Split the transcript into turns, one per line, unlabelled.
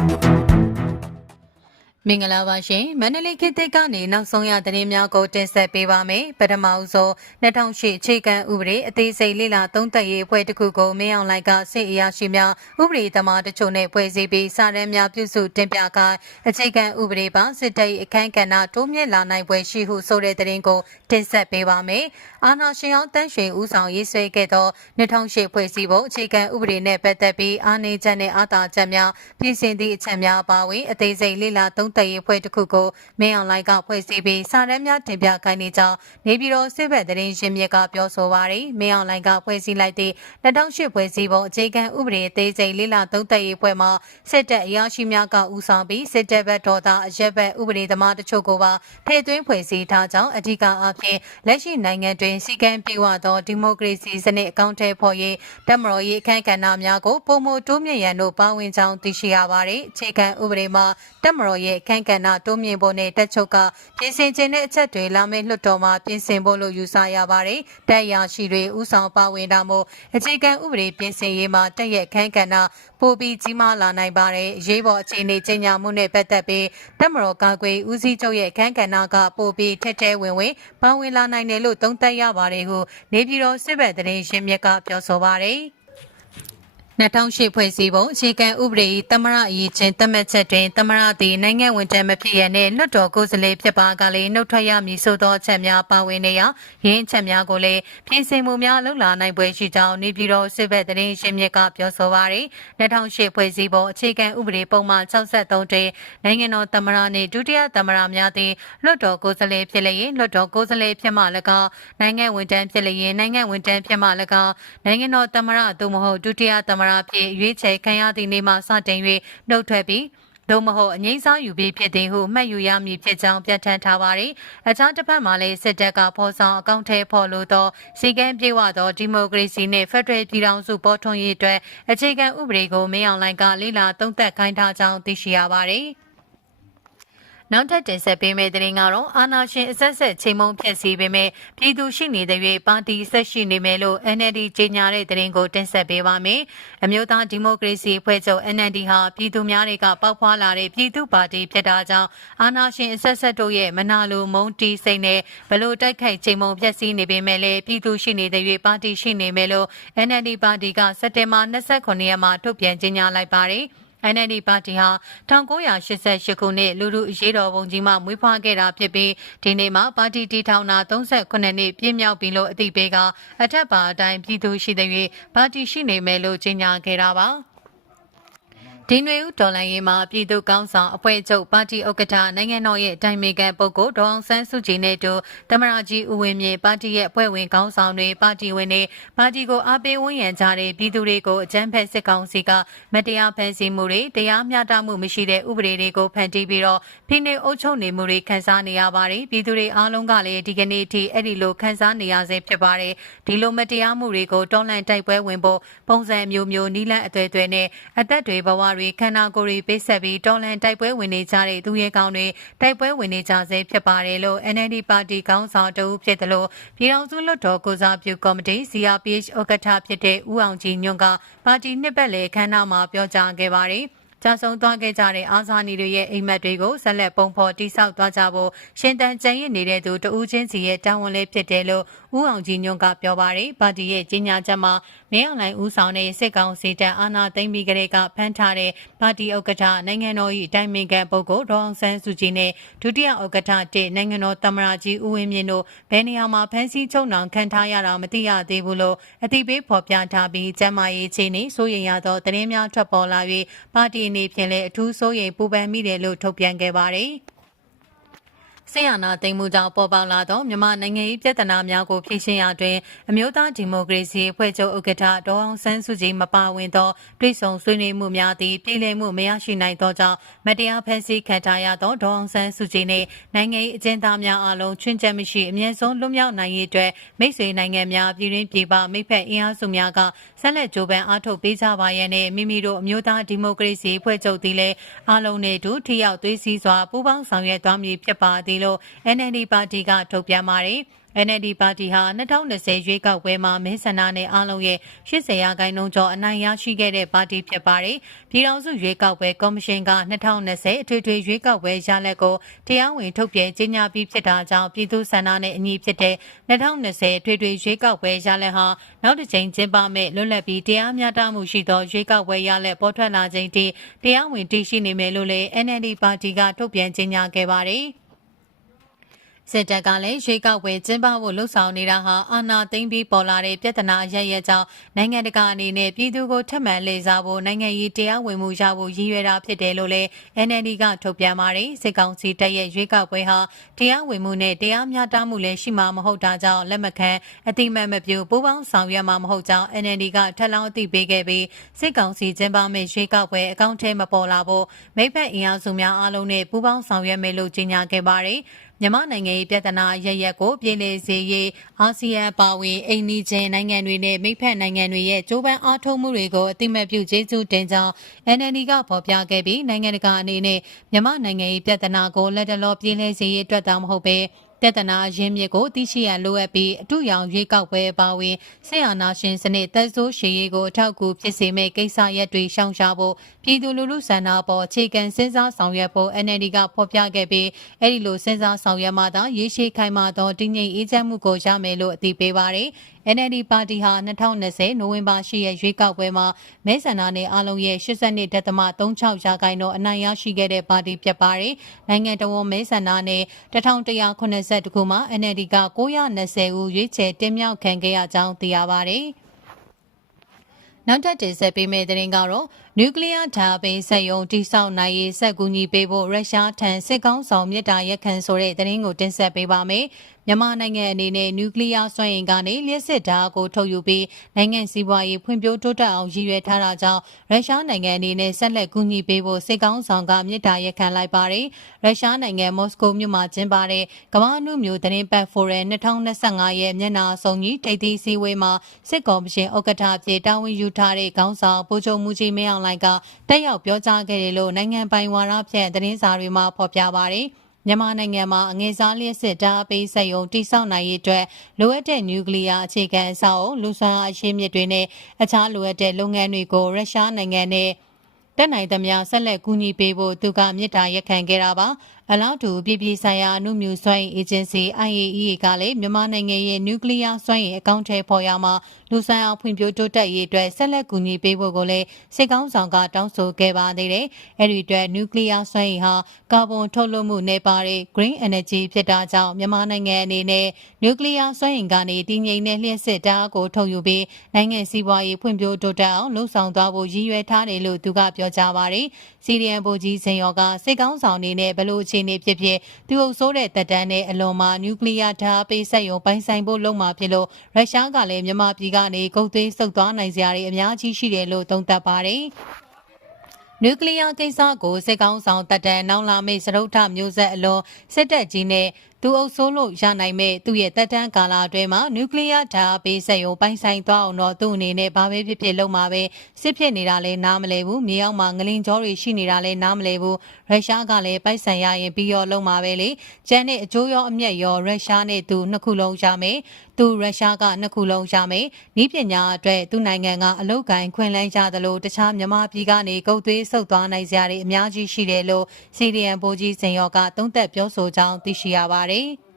Thank you. မင်္ဂလာပါရှင်မန္တလေးခေတ်သစ်ကနေနောက်ဆုံးရသတင်းများကိုတင်ဆက်ပေးပါမယ်ပထမအဆုံး2008အခြေခံဥပဒေအသေးစိတ်လေ့လာသုံးသပ်ရေးအဖွဲ့တစ်ခုကိုမင်းအောင်လှိုင်ကစစ်အရာရှိများဥပဒေသမားတချို့နဲ့ဖွဲ့စည်းပြီးစာတမ်းများပြုစုတင်ပြကာအခြေခံဥပဒေပါစစ်တပ်၏အခမ်းကဏ္ဍတိုးမြင့်လာနိုင်ပွဲရှိဟုဆိုတဲ့သတင်းကိုတင်ဆက်ပေးပါမယ်အာနာရှင်အောင်တန်းရွှေဦးဆောင်ရေးဆွဲခဲ့သော2008ဖွဲ့စည်းပုံအခြေခံဥပဒေနဲ့ပတ်သက်ပြီးအာနေချက်နဲ့အာသာချက်များပြင်ဆင်သည့်အချက်များပါဝင်အသေးစိတ်လေ့လာသုံးသပ်ရေးအဖွဲ့တစ်ခုကိုမင်းအောင်လိုင်းကဖွဲ့စည်းပြီးစာတမ်းများတင်ပြခိုင်းနေကြောင်းနေပြည်တော်စစ်ဘက်သတင်းရှင်မြစ်ကပြောဆိုပါရယ်မင်းအောင်လိုင်းကဖွဲ့စည်းလိုက်သည့်2008ဖွဲ့စည်းပုံအခြေခံဥပဒေအသေးစိတ်လေ့လာသုံးသပ်ရေးအဖွဲ့မှာစစ်တပ်အရာရှိများကဦးဆောင်ပြီးစစ်တပ်ဘက်တော်သားအရက်ဘက်ဥပဒေသမားတချို့ကိုပါထည့်သွင်းဖွဲ့စည်းထားကြောင်းအဓိကအဖြစ်လက်ရှိနိုင်ငံတွင်စီကံပြေဝသောဒီမိုကရေစီစနစ်အကောင့်ထဲပေါ်ရေးတက်မတော်ရေးအခမ်းကဏ္ဍများကိုပုံမတိုးမြင့်ရန်တို့ပါဝင်ကြောင်းသိရှိရပါတယ်အခြေခံဥပဒေမှာတက်မတော်ရဲ့အခမ်းကဏ္ဍတိုးမြင့်ဖို့နဲ့တက်ချုပ်ကပြင်ဆင်ခြင်းတဲ့အချက်တွေလာမယ့်လွှတ်တော်မှာပြင်ဆင်ဖို့လို့ယူဆရပါတယ်တက်ရရှိတွေဥဆောင်ပါဝင်တာမို့အခြေခံဥပဒေပြင်ဆင်ရေးမှာတက်ရဲ့အခမ်းကဏ္ဍပိုပြီးကြီးမားလာနိုင်ပါတယ်အရေးပေါ်အခြေအနေကြီးညာမှုနဲ့ပတ်သက်ပြီးတက်မတော်ကာကွယ်ဦးစီးချုပ်ရဲ့အခမ်းကဏ္ဍကပိုပြီးထက်ထဲဝင်ဝင်ပါဝင်လာနိုင်တယ်လို့သုံးသပ်ရပါတယ်ဟုနေပြည်တော်စစ်ဘက်သတင်းရှင်မြစ်ကပြောဆိုပါတယ် 2008ဖွဲ့စည်းပုံအခြေခံဥပဒေတမရအရေးချင်းသတ်မှတ်ချက်တွင်တမရသည်နိုင်ငံဝင်တမ်းမဖြစ်ရနှင့်လွတ်တော်ကိုယ်စားလှယ်ဖြစ်ပါကလည်းနှုတ်ထွက်ရမည်ဆိုသောအချက်များပါဝင်နေရာရင်းချက်များကိုလည်းပြင်ဆင်မှုများလှုပ်လာနိုင်ပွဲရှိကြောင်းနေပြည်တော်စစ်ဘက်သတင်းရှင်းမြစ်ကပြောဆိုပါရယ်2008ဖွဲ့စည်းပုံအခြေခံဥပဒေပုံမှန်63တွင်နိုင်ငံတော်တမရနှင့်ဒုတိယတမရများသည်လွတ်တော်ကိုယ်စားလှယ်ဖြစ်လျင်လွတ်တော်ကိုယ်စားလှယ်ဖြစ်မှ၎င်းနိုင်ငံဝင်တမ်းဖြစ်လျင်နိုင်ငံဝင်တမ်းဖြစ်မှ၎င်းနိုင်ငံတော်တမရသို့မဟုတ်ဒုတိယတမရဖြစ်ရွေးချယ်ခံရသည့်နေ့မှစတင်၍နှုတ်ထွက်ပြီးသို့မဟုတ်အငိမ့်စားယူပြီးဖြစ်သည်ဟုမှတ်ယူရမည်ဖြစ်ကြောင်းပြဋ္ဌာန်းထားပါသည်။အခြားတစ်ဖက်မှာလည်းစစ်တပ်ကဖော်ဆောင်အကောင့်ထဲဖော်လို့သောစီကံပြေဝသောဒီမိုကရေစီနှင့်ဖက်ဒရယ်ပြည်ထောင်စုပေါ်ထွန်းရေးအတွက်အခြေခံဥပဒေကိုမင်းအောင်လှိုင်ကလေးလာသုံးသပ်ခိုင်းထားကြောင်းသိရှိရပါသည်။ နောက်ထပ်တင်ဆက်ပေးမယ့်သတင်းကတော့အာနာရှင်အဆက်ဆက်ချိန်မုံဖြက်စီပေမဲ့ပြည်သူရှိနေတဲ့၍ပါတီဆက်ရှိနေမယ်လို့ NLD ကြေညာတဲ့သတင်းကိုတင်ဆက်ပေးပါမယ်။အမျိုးသားဒီမိုကရေစီအဖွဲ့ချုပ် NLD ဟာပြည်သူများတွေကပေါက်ဖွာလာတဲ့ပြည်သူပါတီဖြစ်တာကြောင့်အာနာရှင်အဆက်ဆက်တို့ရဲ့မနာလိုမုံတီစိတ်နဲ့ဘလို့တိုက်ခိုက်ချိန်မုံဖြက်စီနေပေမဲ့လည်းပြည်သူရှိနေတဲ့၍ပါတီရှိနေမယ်လို့ NLD ပါတီကစက်တင်ဘာ29ရက်မှာထုတ်ပြန်ကြေညာလိုက်ပါတယ်။ NLD ပါတီဟာ1988ခုနှစ်လူလူအရေးတော်ပုံကြီးမှမွေးဖွားခဲ့တာဖြစ်ပြီးဒီနေ့မှာပါတီတည်ထောင်တာ38နှစ်ပြည့်မြောက်ပြီလို့အသိပေးကအထက်ပါအတိုင်းပြည်သူရှိတဲ့၍ပါတီရှိနေမယ်လို့ကြေညာခဲ့တာပါ။ ဒီနွေဦးဒေါ်လာရေးမှာပြည်သူ့ကောင်းဆောင်အဖွဲ့ချုပ်ပါတီဥက္ကဋ္ဌနိုင်ငံတော်ရဲ့တိုင်မေကန်ပုဂ္ဂိုလ်ဒေါအောင်ဆန်းစုကြည်နဲ့တူတမရကြီးဦးဝင်းမြေပါတီရဲ့အဖွဲ့ဝင်ကောင်းဆောင်တွေပါတီဝင်တွေပါတီကိုအားပေးဝန်းရံကြတဲ့ပြည်သူတွေကိုအကြမ်းဖက်စစ်ကောင်စီကမတရားဖန်ဆီးမှုတွေတရားမျှတမှုမရှိတဲ့ဥပဒေတွေကိုဖန်တီးပြီးတော့ဖိနှိပ်အုပ်ချုပ်နေမှုတွေခန်းစားနေရပါတယ်ပြည်သူတွေအားလုံးကလည်းဒီကနေ့ထိအဲ့ဒီလိုခန်းစားနေရဆဲဖြစ်ပါတယ်ဒီလိုမတရားမှုတွေကိုတောင်းလန့်တိုက်ပွဲဝင်ဖို့ပုံစံမျိုးမျိုးနီးလန့်အသွဲသွဲနဲ့အသက်တွေဘဝတွေခန္ဓာကိုယ်တွေပေးဆက်ပြီးတော်လန်တိုက်ပွဲဝင်နေကြတဲ့သူရဲကောင်းတွေတိုက်ပွဲဝင်နေကြဆဲဖြစ်ပါတယ်လို့ NLD ပါတီခေါင်းဆောင်တဦးဖြစ်တယ်လို့ပြည်ထောင်စုလွှတ်တော်ကိုစားပြုကော်မတီ CRPH ဥက္ကဋ္ဌဖြစ်တဲ့ဦးအောင်ကြည်ညွန့်ကပါတီနှစ်ပတ်လည်ခမ်းနားမှာပြောကြားခဲ့ပါတယ်။ ကြာဆုံးသွားခဲ့ကြတဲ့အာဇာနည်တွေရဲ့အိမ်မက်တွေကိုဆက်လက်ပုံဖော်တိစောက်သွားကြဖို့ရှင်တန်ကြံရစ်နေတဲ့သူတဦးချင်းစီရဲ့တာဝန်လေးဖြစ်တယ်လို့ဦးအောင်ကြီးညွန့်ကပြောပါတယ်ပါတီရဲ့ကြီးညာချက်မှာမင်းအောင်လှိုင်ဦးဆောင်တဲ့စစ်ကောင်စီတပ်အာဏာသိမ်းပြီးကလေးကဖမ်းထားတဲ့ပါတီဥက္ကဋ္ဌနိုင်ငံတော်၏တိုင်ပင်ခံပုဂ္ဂိုလ်ဒေါအောင်ဆန်းစုကြည်နဲ့ဒုတိယဥက္ကဋ္ဌတစ်နိုင်ငံတော်သမ္မတကြီးဦးဝင်းမြင့်တို့ဘယ်နေရာမှာဖမ်းဆီးချုပ်နှောင်ခံထားရတာမသိရသေးဘူးလို့အသိပေးဖော်ပြထားပြီးကျမ်းမာရေးခြေနေစိုးရိမ်ရသောသတင်းများထွက်ပေါ်လာ၍ပါတီအနေဖြင့်လည်းအထူးစိုးရိမ်ပူပန်မိတယ်လို့ထုတ်ပြန်ခဲ့ပါတယ်။ ဆေးရနာသိမ်းမှုကြောင့်ပေါ်ပေါက်လာသောမြန်မာနိုင်ငံ၏ပြဿနာများကိုဖြေရှင်းရာတွင်အမျိုးသားဒီမိုကရေစီအဖွဲ့ချုပ်ဥက္ကဋ္ဌဒေါအောင်ဆန်းစုကြည်မပါဝင်သောပြည်ဆောင်ဆွေးနွေးမှုများသည့်ပြည်လည်မှုမရရှိနိုင်သောကြောင့်မတရားဖန်ဆီးခံထားရသောဒေါအောင်ဆန်းစုကြည်နှင့်နိုင်ငံ၏အကျဉ်းသားများအားလုံးချွင်းချက်မရှိအမြင့်ဆုံးလွတ်မြောက်နိုင်ရေးအတွက်မိတ်ဆွေနိုင်ငံများပြည်တွင်းပြည်ပမိဖက်အင်အားစုများကဆက်လက်ကြိုးပမ်းအားထုတ်ပေးကြပါရန်နဲ့မိမိတို့အမျိုးသားဒီမိုကရေစီအဖွဲ့ချုပ်သည်လည်းအားလုံးနဲ့တူထိရောက်သွေးစည်းစွာပူးပေါင်းဆောင်ရွက်သွားမည်ဖြစ်ပါသည်လို့ NLD ပါတီကထုတ်ပြန်ပါတယ်။ NLD ပါတီဟာ2020ရွေးကောက်ပွဲမှာမဲဆန္ဒနယ်အားလုံးရဲ့80ရာခိုင်နှုန်းကျော်အနိုင်ရရှိခဲ့တဲ့ပါတီဖြစ်ပါတယ်။ပြည်ထောင်စုရွေးကောက်ပွဲကော်မရှင်က2020အထွေထွေရွေးကောက်ပွဲရလဒ်ကိုတရားဝင်ထုတ်ပြန်ကြေညာပြီးဖြစ်တာကြောင့်ပြည်သူဆန္ဒနဲ့အညီဖြစ်တဲ့2020အထွေထွေရွေးကောက်ပွဲရလဒ်ဟာနောက်တစ်ချိန်ကျင်းပမဲ့လွတ်လပ်ပြီးတရားမျှတမှုရှိသောရွေးကောက်ပွဲရလဒ်ပေါ်ထွက်လာခြင်းထိတရားဝင်တည်ရှိနေမယ်လို့လည်း NLD ပါတီကထုတ်ပြန်ကြေညာခဲ့ပါတယ်။ စစ်တပ်ကလည်းရွေးကောက်ပွဲကျင်းပဖို့လှုံ့ဆော်နေတာဟာအာဏာသိမ်းပြီးပေါ်လာတဲ့ပြဿနာအရရကြောင်းနိုင်ငံတကာအနေနဲ့ပြည်သူကိုထပ်မံလေးစားဖို့နိုင်ငံရေးတရားဝင်မှုရဖို့ရည်ရွယ်တာဖြစ်တယ်လို့လည်း NLD ကထုတ်ပြန်ပါတယ်စစ်ကောင်စီတပ်ရဲ့ရွေးကောက်ပွဲဟာတရားဝင်မှုနဲ့တရားမျှတမှုလည်းရှိမှာမဟုတ်တာကြောင့်လက်မခံအတိမတ်မပြူပူးပေါင်းဆောင်ရွက်မှာမဟုတ်ကြောင်း NLD ကထပ်လောင်းအသိပေးခဲ့ပြီးစစ်ကောင်စီကျင်းပမဲ့ရွေးကောက်ပွဲအကောင့်ထဲမပေါ်လာဖို့မိဖက်အင်အားစုများအားလုံးနဲ့ပူးပေါင်းဆောင်ရွက်မယ်လို့ကြေညာခဲ့ပါတယ် မြန်မာနိုင်ငံရေးပြဿနာရရက်ကိုပြည်လည်စေရေးအာဆီယံပါဝင်အိန္ဒိချင်းနိုင်ငံတွေနဲ့မိဖက်နိုင်ငံတွေရဲ့ကြိုးပမ်းအားထုတ်မှုတွေကိုအတိမတ်ပြုကျေးဇူးတင်ကြောင်း NND ကဖော်ပြခဲ့ပြီးနိုင်ငံတကာအနေနဲ့မြန်မာနိုင်ငံရေးပြဿနာကိုလက်တလောပြည်လည်စေရေးအတွက်တောင်မဟုတ်ပဲ ပြဿနာရင်းမြစ်ကိုသိရှိရလိုအပ်ပြီးအထူးရောင်ရွေးကောက်ပွဲပါဝင်ဆင်အာနာရှင်စနစ်သက်ဆိုးရှည်ရေးကိုအထောက်အကူဖြစ်စေမဲ့ကိစ္စရပ်တွေရှောင်ရှားဖို့ပြည်သူလူထုဆန္ဒပေါ်အခြေခံစဉ်းစားဆောင်ရွက်ဖို့ NLD ကဖော်ပြခဲ့ပြီးအဲ့ဒီလိုစဉ်းစားဆောင်ရွက်မှသာရေရှည်ခိုင်မာသောတည်ငြိမ်အေးချမ်းမှုကိုရမယ်လို့အသိပေးပါတယ်။ NLD ပါတီဟာ2020နိုဝင်ဘာ10ရက်ရွေးကောက်ပွဲမှာမဲဆန္ဒနယ်အလုံးရဲ့82.36ရာခိုင်နှုန်းအနိုင်ရရှိခဲ့တဲ့ပါတီဖြစ်ပါတယ်။နိုင်ငံတော်မဲဆန္ဒနယ်1180ခုမှာ NLD က920ဦးရွေးချယ်တင်မြှောက်ခံခဲ့ရကြောင်းသိရပါတယ်။နောက်ထပ်တင်ဆက်ပေးမယ့်သတင်းကတော့နျူကလ িয়ার ဓာတ်ပိစက်ယုံတိစောက်နိုင်ရေးစက်ကူညီပေးဖို့ရုရှားထံစစ်ကောင်းဆောင်မြစ်တာရက်ခံဆိုတဲ့သတင်းကိုတင်ဆက်ပေးပါမယ်။မြန်မာနိုင်ငံအနေနဲ့နျူကလ িয়ার စွမ်းအင်ကနေလျှက်စစ်ဓာတ်ကိုထုတ်ယူပြီးနိုင်ငံစီးပွားရေးဖွံ့ဖြိုးတိုးတက်အောင်ရည်ရွယ်ထားတာကြောင့်ရုရှားနိုင်ငံအနေနဲ့ဆက်လက်ကူညီပေးဖို့စစ်ကောင်းဆောင်ကမြစ်တာရက်ခံလိုက်ပါတယ်။ရုရှားနိုင်ငံမော်စကိုမြို့မှာကျင်းပတဲ့ကမ္ဘာ့နုမျိုးသတင်းပတ်ဖိုရမ်2025ရဲ့မျက်နှာစုံကြီးထိပ်သီးစည်းဝေးမှာစစ်ကော်မရှင်ဥက္ကဋ္ဌအဖြစ်တာဝန်ယူထားတဲ့ခေါင်းဆောင်ဗိုလ်ချုပ်မှုကြီးမင်းအောင် ်လှိုင်ကတက်ရောက်ပြောကြားခဲ့တယ်လို့နိုင်ငံပိုင်ဝါဒဖြန့်သတင်းစာတွေမှာဖော်ပြပါတယ်။မြန်မာနိုင်ငံမှာအငယ်စားလျက်စစ်ဓာတ်အပိစက်ရုံတိစောက်နိုင်ရေးအတွက်လိုအပ်တဲ့နျူကလ িয়ার အခြေခံအဆောက်အုံလူဆွမ်းအားအရှိမြစ်တွေနဲ့အခြားလိုအပ်တဲ့လုပ်ငန်းတွေကိုရုရှားနိုင်ငံနဲ့တက်နိုင်သမျှဆက်လက်ကူညီပေးဖို့သူကမြစ်တာရက်ခံခဲ့တာပါ အလားတူပြည်ပြည်ဆိုင်ရာအမှုမြူစွမ်းအင်အေဂျင်စီ IAEA ကလည်းမြန်မာနိုင်ငံရဲ့နျူကလ িয়ার စွမ်းအင်အကောင့်ထဲပေါ်ရမှာလူဆိုင်အောင်ဖွံ့ဖြိုးတိုးတက်ရေးအတွက်ဆက်လက်ကူညီပေးဖို့ကိုလည်းစစ်ကောင်းဆောင်ကတောင်းဆိုခဲ့ပါသေးတယ်။အဲဒီအတွက်နျူကလ িয়ার စွမ်းအင်ဟာကာဗွန်ထုတ်လွှတ်မှုနေပါတဲ့ green energy ဖြစ်တာကြောင့်မြန်မာနိုင်ငံအနေနဲ့နျူကလ িয়ার စွမ်းအင်ကနေတည်ငြိမ်တဲ့လျှက်စစ်ဓာတ်ကိုထုတ်ယူပြီးနိုင်ငံစီးပွားရေးဖွံ့ဖြိုးတိုးတက်အောင်လှုံ့ဆော်သွားဖို့ရည်ရွယ်ထားတယ်လို့သူကပြောကြားပါတယ်။စီရီယန်ဗိုလ်ကြီးစင်ရောကစစ်ကောင်းဆောင်အနေနဲ့ဘလို့အခြေ အနေဖြစ်ဖြစ်သူအုပ်ဆိုးတဲ့တပ်တန်းနဲ့အလွန်မှာနျူကလ িয়ার ဓာတ်ပေးဆက်ရုံပိုင်ဆိုင်ဖို့လုပ်မှာဖြစ်လို့ရုရှားကလည်းမြန်မာပြည်ကနေဂုတ်သွေးဆုတ်သွားနိုင်စရာတွေအများကြီးရှိတယ်လို့သုံးသပ်ပါတယ်နျူကလ িয়ার ကိစ္စကိုစစ်ကောင်းဆောင်တပ်တန်းနောင်လာမိတ်စရုပ်ထမျိုးဆက်အလွန်စစ်တပ်ကြီးနဲ့ သူအုပ်ဆိုးလို့ရနိုင်မဲ့သူ့ရဲ့တပ်တန်းကာလအတွင်းမှာနျူကလ িয়ার ဓာတ်ပေးဆက်ရုံပိုင်ဆိုင်သွားအောင်တော့သူ့အနေနဲ့ဘာပဲဖြစ်ဖြစ်လုပ်မှာပဲစစ်ဖြစ်နေတာလဲနားမလဲဘူးမြေအောက်မှာငလင်ကြောတွေရှိနေတာလဲနားမလဲဘူးရုရှားကလည်းပိုက်ဆံရရင်ပြီးရောလုပ်မှာပဲလေကျန်တဲ့အကျိုးရောအမျက်ရောရုရှားနဲ့သူနှစ်ခုလုံးရမယ်သူရုရှားကနှစ်ခုလုံးရမယ်ဤပညာအတွက်သူ့နိုင်ငံကအလုတ်ကင်ခွင်လန်းကြသလိုတခြားမြန်မာပြည်ကနေကုတ်သွေးဆုတ်သွားနိုင်စရာတွေအများကြီးရှိတယ်လို့စီရီယန်ဗိုလ်ကြီးစင်ရောကသုံးသက်ပြောဆိုကြောင်းသိရှိရပါတယ်။ everybody.